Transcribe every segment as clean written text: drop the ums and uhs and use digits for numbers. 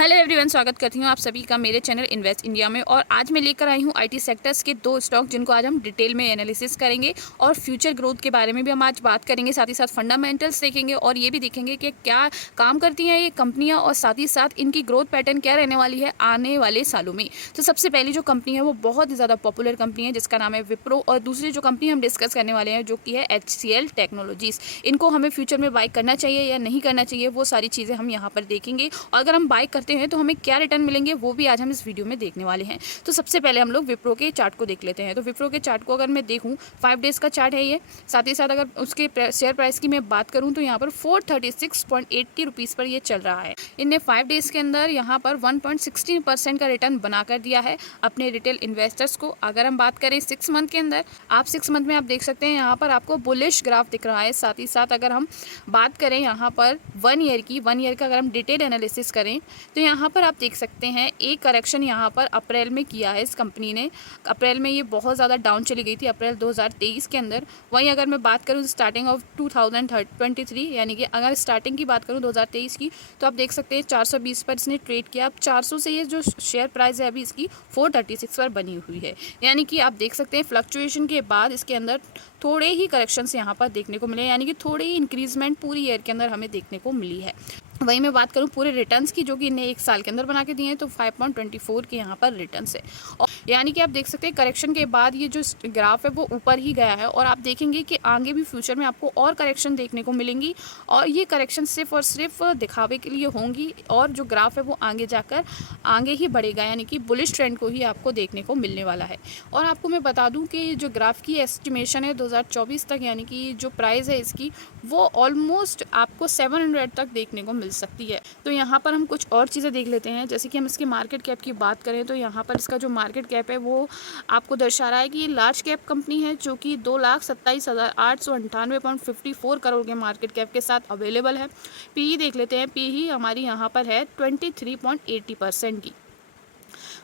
Hello everyone, स्वागत करती हूँ आप सभी का मेरे चैनल इन्वेस्ट इंडिया में। और आज मैं लेकर आई हूँ आईटी सेक्टर्स के दो स्टॉक जिनको आज हम डिटेल में एनालिसिस करेंगे और फ्यूचर ग्रोथ के बारे में भी हम आज बात करेंगे। साथ ही साथ फंडामेंटल्स देखेंगे और ये भी देखेंगे कि क्या काम करती हैं ये कंपनियाँ और साथ ही साथ इनकी ग्रोथ पैटर्न क्या रहने वाली है आने वाले सालों में। तो सबसे पहली जो कंपनी है वो बहुत ही ज़्यादा पॉपुलर कंपनी है जिसका नाम है विप्रो, और दूसरी जो कंपनी हम डिस्कस करने वाले हैं जो कि है HCL टेक्नोलॉजीज़। इनको हमें फ्यूचर में बाय करना चाहिए या नहीं करना चाहिए, वो सारी चीज़ें हम यहाँ पर देखेंगे। और अगर हम बाय करते हैं तो हमें क्या रिटर्न मिलेंगे वो भी आज हम इस वीडियो में देखने वाले हैं। तो सबसे पहले हम लोग विप्रो के चार्ट को देख लेते हैं। तो विप्रो के चार्ट को अगर मैं देखूं 5 डेज का चार्ट है ये। साथ ही साथ अगर उसके शेयर प्राइस की मैं बात करूं तो यहाँ पर 436.80 रुपीज़ पर ये चल रहा है। इनने 5 डेज के अंदर यहाँ पर 1.16% का रिटर्न बनाकर दिया है अपने रिटेल इन्वेस्टर्स को। अगर हम बात करें 6 मंथ के अंदर, आप 6 मंथ में आप देख सकते हैं यहाँ पर आपको बुलिश ग्राफ दिख रहा है। साथ ही साथ अगर हम बात करें यहाँ पर 1 ईयर की, 1 ईयर का अगर हम डिटेल एनालिसिस करें तो यहाँ पर आप देख सकते हैं एक करेक्शन यहाँ पर अप्रैल में किया है इस कंपनी ने। अप्रैल में ये बहुत ज़्यादा डाउन चली गई थी, अप्रैल 2023 के अंदर। वहीं अगर मैं बात करूँ स्टार्टिंग ऑफ 2023 यानी कि अगर स्टार्टिंग की बात करूँ 2023 की, तो आप देख सकते हैं 420 पर इसने ट्रेड किया। अब 400 से ये जो शेयर प्राइस है अभी इसकी 436 पर बनी हुई है। यानी कि आप देख सकते हैं फ्लक्चुएशन के बाद इसके अंदर थोड़े ही करेक्शंस यहाँ पर देखने को मिले, यानी कि थोड़ी ही इंक्रीजमेंट पूरी ईयर के अंदर हमें देखने को मिली है। वहीं मैं बात करूं पूरे रिटर्न्स की जो कि इन्हें 1 साल के अंदर बना के दिए हैं, तो 5.24 के यहाँ पर रिटर्न्स है। और यानी कि आप देख सकते हैं करेक्शन के बाद ये जो ग्राफ है वो ऊपर ही गया है। और आप देखेंगे कि आगे भी फ्यूचर में आपको और करेक्शन देखने को मिलेंगी, और ये करेक्शन सिर्फ और सिर्फ दिखावे के लिए होंगी, और जो ग्राफ है वो आगे जाकर आगे ही बढ़ेगा, यानी कि बुलिश ट्रेंड को ही आपको देखने को मिलने वाला है। और आपको मैं बता दूँ कि जो ग्राफ की एस्टिमेशन है 2024 तक, यानी कि जो प्राइस है इसकी वो ऑलमोस्ट आपको 700 तक देखने को सकती है। तो यहाँ पर हम कुछ और चीज़ें देख लेते हैं। जैसे कि हम इसके मार्केट कैप की बात करें तो यहाँ पर इसका जो मार्केट कैप है वो आपको दर्शा रहा है कि ये लार्ज कैप कंपनी है जो कि 2,27,898.54 करोड़ के मार्केट कैप के साथ अवेलेबल है। पीई देख लेते हैं, पीई हमारी यहाँ पर है 23.80% की।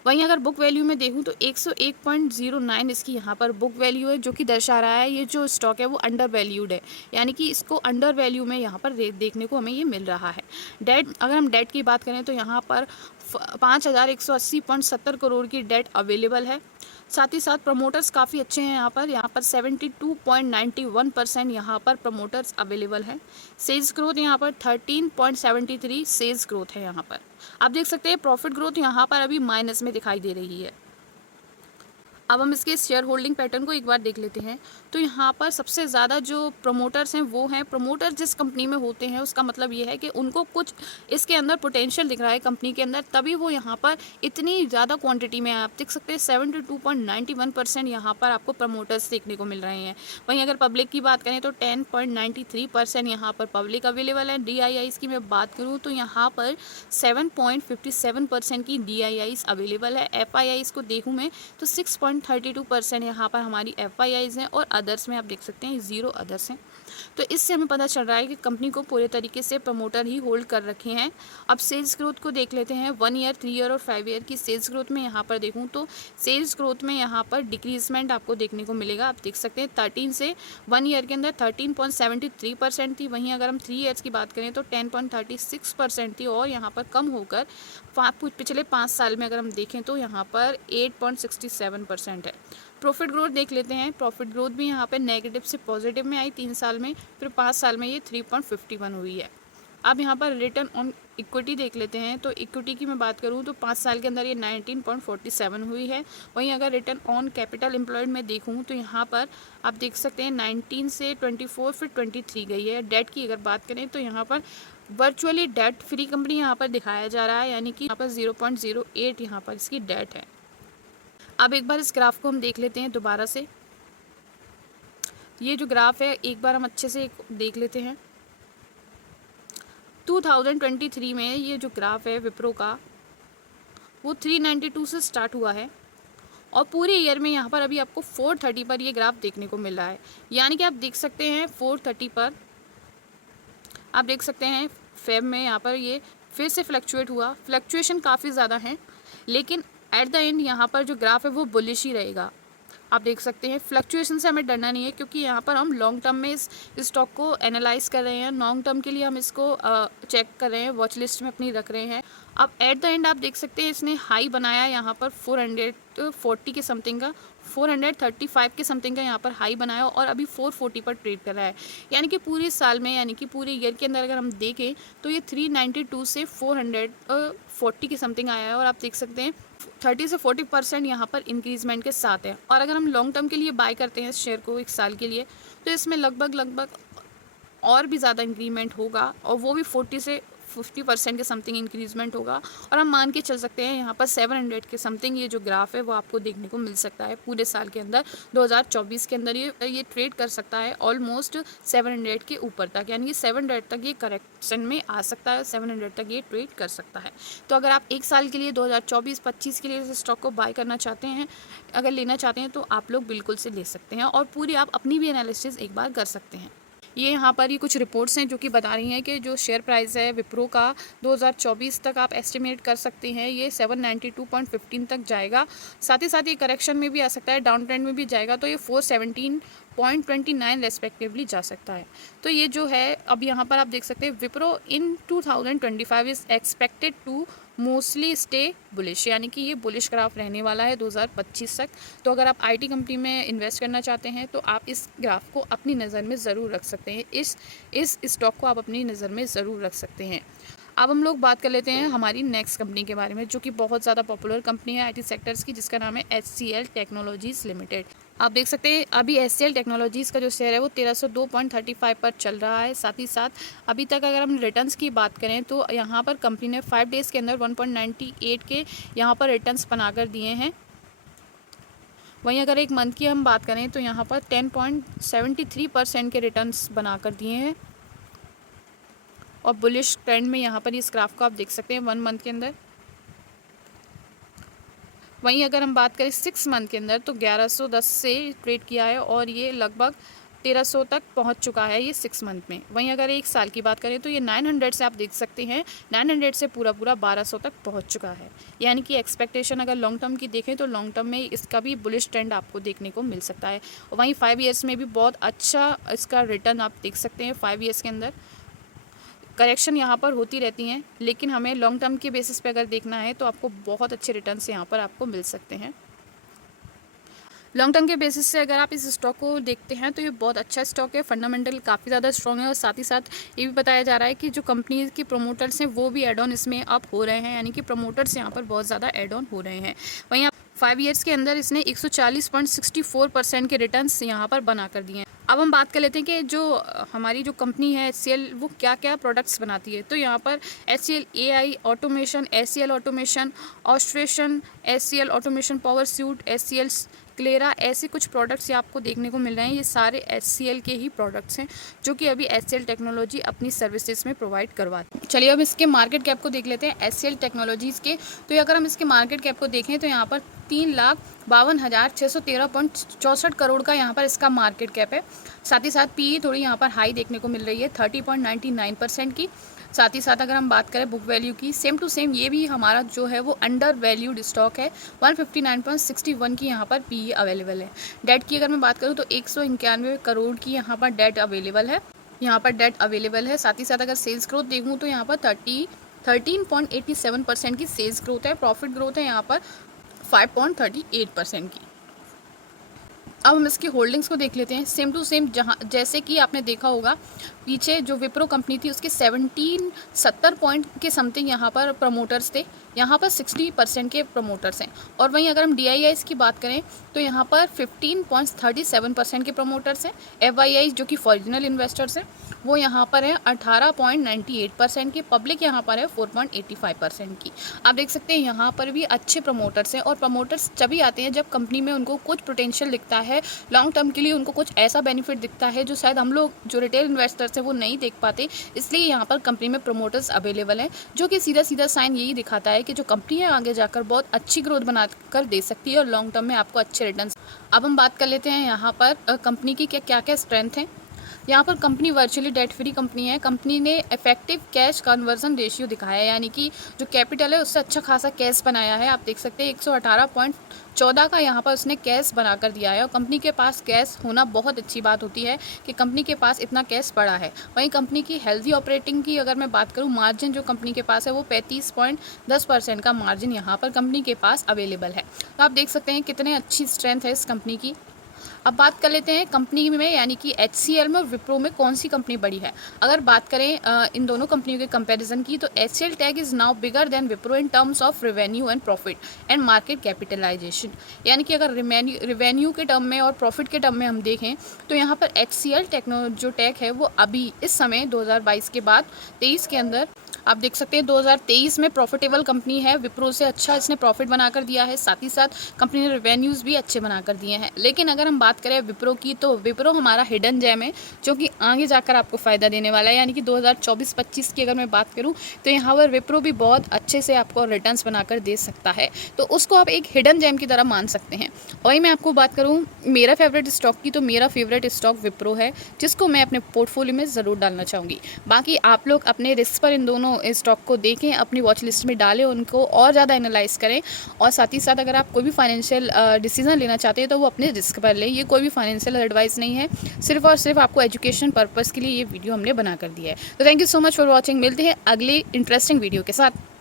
वहीं अगर बुक वैल्यू में देखूं तो 101.09 इसकी यहाँ पर बुक वैल्यू है, जो कि दर्शा रहा है ये जो स्टॉक है वो अंडर वैल्यूड है, यानी कि इसको अंडर वैल्यू में यहाँ पर देखने को हमें ये मिल रहा है। डेट, अगर हम डेट की बात करें तो यहाँ पर 5,180.70 करोड़ की डेट अवेलेबल है। साथ ही साथ प्रमोटर्स काफ़ी अच्छे हैं यहाँ पर 72.91% यहाँ पर प्रमोटर्स अवेलेबल है। सेल्स ग्रोथ यहाँ पर 13.73 सेल्स ग्रोथ है यहाँ पर। आप देख सकते हैं प्रॉफिट ग्रोथ यहाँ पर अभी माइनस में दिखाई दे रही है। अब हम इसके शेयर होल्डिंग पैटर्न को एक बार देख लेते हैं। तो यहाँ पर सबसे ज़्यादा जो प्रमोटर्स हैं वो हैं, प्रमोटर जिस कंपनी में होते हैं उसका मतलब ये है कि उनको कुछ इसके अंदर पोटेंशियल दिख रहा है कंपनी के अंदर, तभी वो यहाँ पर इतनी ज़्यादा क्वांटिटी में आप देख सकते हैं 72.91% यहाँ पर आपको प्रमोटर्स देखने को मिल रहे हैं। वहीं अगर पब्लिक की बात करें तो 10.93% यहाँ पर पब्लिक अवेलेबल है। DIIs की मैं बात करूँ तो यहाँ पर 7.57% की DIIs अवेलेबल है। FIIs को देखूँ मैं तो 6.32% यहाँ पर हमारी FIIs हैं, और अदर्स में आप देख सकते हैं 0 अदर्स हैं। तो इससे हमें पता चल रहा है कि कंपनी को पूरे तरीके से प्रमोटर ही होल्ड कर रखे हैं। अब सेल्स ग्रोथ को देख लेते हैं। 1 ईयर, 3 ईयर और 5 ईयर की सेल्स ग्रोथ में यहाँ पर देखूँ तो सेल्स ग्रोथ में यहाँ पर डिक्रीजमेंट आपको देखने को मिलेगा। आप देख सकते हैं 13 से 1 ईयर के अंदर 13.73% थी। वहीं अगर हम 3 ईयर्स की बात करें तो 10.36% थी, और यहाँ पर कम होकर पिछले 5 साल में अगर हम देखें तो यहाँ पर 8.67% है। प्रॉफिट ग्रोथ देख लेते हैं। प्रॉफिट ग्रोथ भी यहाँ पे नेगेटिव से पॉजिटिव में आई 3 साल में, फिर 5 साल में ये 3.51 हुई है। अब यहाँ पर रिटर्न ऑन इक्विटी देख लेते हैं। तो इक्विटी की मैं बात करूँ तो 5 साल के अंदर ये 19.47 हुई है। वहीं अगर रिटर्न ऑन कैपिटल एम्प्लॉयड में देखूँ तो यहाँ पर आप देख सकते हैं 19 से 24 फिर 23 गई है। डेट की अगर बात करें तो यहाँ पर वर्चुअली डेट फ्री कंपनी यहाँ पर दिखाया जा रहा है, यानी कि यहाँ पर 0.08 यहाँ पर इसकी डेट है। अब एक बार इस ग्राफ को हम देख लेते हैं दोबारा से। ये जो ग्राफ है एक बार हम अच्छे से देख लेते हैं। 2023 में ये जो ग्राफ है विप्रो का वो 392 से स्टार्ट हुआ है, और पूरे ईयर में यहाँ पर अभी आपको 430 पर ये ग्राफ देखने को मिल रहा है। यानी कि आप देख सकते हैं 430 पर आप देख सकते हैं फेब में यहाँ पर ये फिर से फ्लक्चुएट हुआ। फ्लक्चुएशन काफ़ी ज़्यादा है, लेकिन एट द एंड यहाँ पर जो ग्राफ है वो बुलिश ही रहेगा। आप देख सकते हैं फ्लक्चुएशन से हमें डरना नहीं है, क्योंकि यहाँ पर हम लॉन्ग टर्म में इस स्टॉक को एनालाइज कर रहे हैं। लॉन्ग टर्म के लिए हम इसको चेक कर रहे हैं, वॉच लिस्ट में अपनी रख रहे हैं। अब एट द एंड आप देख सकते हैं इसने हाई बनाया यहाँ पर 440 के समथिंग का, 435 के समथिंग का यहाँ पर हाई बनाया और अभी 440 पर ट्रेड कर रहा है। यानी कि पूरे साल में, यानी कि पूरे ईयर के अंदर अगर हम देखें तो ये 392 से 440 के समथिंग आया है और आप देख सकते हैं 30 से 40% यहाँ पर इंक्रीजमेंट के साथ है। और अगर हम लॉन्ग टर्म के लिए बाय करते हैं इस शेयर को एक साल के लिए, तो इसमें लगभग और भी ज़्यादा इंक्रीमेंट होगा और वो भी 40 से 50% के समथिंग इंक्रीजमेंट होगा। और हम मान के चल सकते हैं यहाँ पर 700 के समथिंग ये जो ग्राफ है वो आपको देखने को मिल सकता है पूरे साल के अंदर। 2024 के अंदर ये ट्रेड कर सकता है ऑलमोस्ट 700 के ऊपर तक, यानी कि 700 तक ये करेक्शन में आ सकता है, 700 तक ये ट्रेड कर सकता है। तो अगर आप एक साल के लिए 2024-25 के लिए इस स्टॉक को बाय करना चाहते हैं, अगर लेना चाहते हैं, तो आप लोग बिल्कुल से ले सकते हैं और पूरी आप अपनी भी एनालिसिस एक बार कर सकते हैं। ये यहाँ पर ये कुछ रिपोर्ट्स हैं जो कि बता रही हैं कि जो शेयर प्राइस है विप्रो का 2024 तक आप एस्टिमेट कर सकते हैं ये 792.15 तक जाएगा। साथ ही साथ ये करेक्शन में भी आ सकता है, डाउन ट्रेंड में भी जाएगा तो ये 417.29 रेस्पेक्टिवली जा सकता है। तो ये जो है अब यहाँ पर आप देख सकते हैं Wipro in 2025 is expected to mostly stay bullish, यानी कि ये बुलिश ग्राफ रहने वाला है 2025 तक। तो अगर आप आईटी कंपनी में इन्वेस्ट करना चाहते हैं तो आप इस ग्राफ को अपनी नज़र में ज़रूर रख सकते हैं, इस स्टॉक को आप अपनी नज़र में ज़रूर रख सकते हैं। अब हम लोग बात कर लेते हैं हमारी नेक्स्ट कंपनी के बारे में, जो कि बहुत ज़्यादा पॉपुलर कंपनी है आईटी सेक्टर्स की, जिसका नाम है HCL टेक्नोलॉजीज़ लिमिटेड। आप देख सकते हैं अभी HCL टेक्नोलॉजीज़ का जो शेयर है वो 1302.35 पर चल रहा है। साथ ही साथ अभी तक अगर हम रिटर्न्स की बात करें तो यहाँ पर कंपनी ने 5 डेज़ के अंदर 1.98 के यहाँ पर रिटर्न्स बनाकर दिए हैं। वहीं अगर एक मंथ की हम बात करें तो यहाँ पर 10.73% के रिटर्न्स बनाकर दिए हैं और बुलिश ट्रेंड में यहाँ पर इस ग्राफ को आप देख सकते हैं 1 मंथ के अंदर। वहीं अगर हम बात करें 6 मंथ के अंदर तो 1110 से ट्रेड किया है और ये लगभग 1300 तक पहुंच चुका है ये 6 मंथ में। वहीं अगर एक साल की बात करें तो ये 900 से आप देख सकते हैं 900 से पूरा 1200 तक पहुंच चुका है। यानी कि एक्सपेक्टेशन अगर लॉन्ग टर्म की देखें तो लॉन्ग टर्म में इसका भी बुलिश ट्रेंड आपको देखने को मिल सकता है। वहीं 5 ईयर्स में भी बहुत अच्छा इसका रिटर्न आप देख सकते हैं। 5 ईयर्स के अंदर करेक्शन यहाँ पर होती रहती हैं, लेकिन हमें लॉन्ग टर्म के बेसिस पे अगर देखना है तो आपको बहुत अच्छे रिटर्न्स यहाँ पर आपको मिल सकते हैं। लॉन्ग टर्म के बेसिस से अगर आप इस स्टॉक को देखते हैं तो ये बहुत अच्छा स्टॉक है, फंडामेंटल काफ़ी ज़्यादा स्ट्रॉन्ग है और साथ ही साथ ये भी बताया जा रहा है कि जो कंपनी के प्रमोटर्स हैं वो भी एड ऑन इसमें अप हो रहे हैं, यानी कि प्रमोटर्स यहाँ पर बहुत ज़्यादा एड ऑन हो रहे हैं। वहीं आप 5 ईयर्स के अंदर इसने 140.64% के रिटर्न्स यहाँ पर बना कर दिए हैं। अब हम बात कर लेते हैं कि जो हमारी जो कंपनी है HCL वो क्या क्या प्रोडक्ट्स बनाती है। तो यहाँ पर HCL AI automation, HCL automation orchestration, HCL automation power suite, HCL Clara, ऐसे कुछ प्रोडक्ट्स ये आपको देखने को मिल रहे हैं। ये सारे HCL के ही प्रोडक्ट्स हैं जो कि अभी HCL टेक्नोलॉजी अपनी सर्विसेज में प्रोवाइड करवाती है। चलिए अब इसके मार्केट कैप को देख लेते हैं HCL टेक्नोलॉजीज़ के। तो अगर हम इसके मार्केट कैप को देखें तो यहाँ पर 3,52,613.64 करोड़ का यहाँ पर इसका मार्केट कैप है। साथ ही साथ PE थोड़ी यहाँ पर हाई देखने को मिल रही है 30.99% की। साथ ही साथ अगर हम बात करें बुक वैल्यू की, सेम टू सेम ये भी हमारा जो है वो अंडर वैल्यूड स्टॉक है। 159.61 की यहाँ पर PE अवेलेबल है। डेट की अगर मैं बात करूँ तो 191 करोड़ की यहाँ पर डेट अवेलेबल है, साथ ही साथ अगर सेल्स ग्रोथ देखूँ तो यहाँ पर 13.87% की सेल्स ग्रोथ है। प्रॉफिट ग्रोथ है यहाँ पर 5.38% की। अब हम इसकी होल्डिंग्स को देख लेते हैं। सेम टू सेम जैसे कि आपने देखा होगा पीछे जो विप्रो कंपनी थी उसके 70 पॉइंट के समथिंग यहाँ पर प्रमोटर्स थे, यहाँ पर 60% के प्रमोटर्स हैं। और वहीं अगर हम DIIs की बात करें तो यहाँ पर 15.37% के प्रमोटर्स हैं। FIIs जो कि फॉरिजिनल इन्वेस्टर्स हैं वो यहाँ पर है 18.98% की। पब्लिक यहाँ पर है 4.85% की। आप देख सकते हैं यहाँ पर भी अच्छे प्रमोटर्स हैं और प्रमोटर्स तभी आते हैं जब कंपनी में उनको कुछ पोटेंशियल दिखता है, लॉन्ग टर्म के लिए उनको कुछ ऐसा बेनिफिट दिखता है जो शायद हम लोग जो रिटेल इन्वेस्टर्स हैं वो नहीं देख पाते। इसलिए यहाँ पर कंपनी में प्रमोटर्स अवेलेबल हैं, जो कि सीधा सीधा साइन यही दिखाता है कि जो कंपनी है आगे जाकर बहुत अच्छी ग्रोथ बना कर दे सकती है और लॉन्ग टर्म में आपको अच्छे रिटर्न्स। अब हम बात कर लेते हैं यहाँ पर कंपनी की क्या क्या स्ट्रेंथ हैं। यहाँ पर company virtually debt free company है। कंपनी ने इफेक्टिव कैश कन्वर्जन रेशियो दिखाया है, यानी कि जो कैपिटल है उससे अच्छा खासा कैश बनाया है। आप देख सकते हैं 14 का यहाँ पर उसने कैश बनाकर दिया है और कंपनी के पास कैश होना बहुत अच्छी बात होती है कि कंपनी के पास इतना कैश पड़ा है। वहीं कंपनी की हेल्दी ऑपरेटिंग की अगर मैं बात करूँ, मार्जिन जो कंपनी के पास है वो 35.10% का मार्जिन यहाँ पर कंपनी के पास अवेलेबल है। तो आप देख सकते हैं कितने अच्छी स्ट्रेंथ है इस कंपनी की। अब बात कर लेते हैं कंपनी में, यानी कि HCL में और विप्रो में कौन सी कंपनी बड़ी है। अगर बात करें इन दोनों कंपनियों के कंपैरिजन की, तो HCL tech is now bigger than Wipro in terms of revenue and profit and market capitalization. यानी कि अगर रेवेन्यू के टर्म में और प्रॉफिट के टर्म में हम देखें तो यहाँ पर HCL जो टेक है वो अभी इस समय 2022 के बाद 23 के अंदर आप देख सकते हैं 2023 में प्रॉफिटेबल कंपनी है। विप्रो से अच्छा इसने प्रॉफिट बनाकर दिया है, साथ ही साथ कंपनी ने रेवेन्यूज़ भी अच्छे बनाकर दिए हैं। लेकिन अगर हम बात करें विप्रो की, तो विप्रो हमारा हिडन जेम है जो कि आगे जाकर आपको फ़ायदा देने वाला है। यानी कि 2024-25 की अगर मैं बात करूं तो यहाँ पर विप्रो भी बहुत अच्छे से आपको रिटर्न्स बनाकर दे सकता है, तो उसको आप एक हिडन जेम की तरह मान सकते हैं। वही मैं आपको बात करूँ मेरा फेवरेट स्टॉक की, तो मेरा फेवरेट स्टॉक विप्रो है, जिसको मैं अपने पोर्टफोलियो में ज़रूर डालना चाहूँगी। बाकी आप लोग अपने रिस्क पर इन दोनों स्टॉक को देखें, अपनी वॉच लिस्ट में डालें, उनको और ज़्यादा एनालाइज करें, और साथ ही साथ अगर आप कोई भी फाइनेंशियल डिसीजन लेना चाहते हैं तो वो अपने रिस्क पर लें। ये कोई भी फाइनेंशियल एडवाइस नहीं है, सिर्फ और सिर्फ आपको एजुकेशन पर्पज़ के लिए ये वीडियो हमने बना कर दिया है। तो thank you so much for watching. मिलते हैं अगले इंटरेस्टिंग वीडियो के साथ।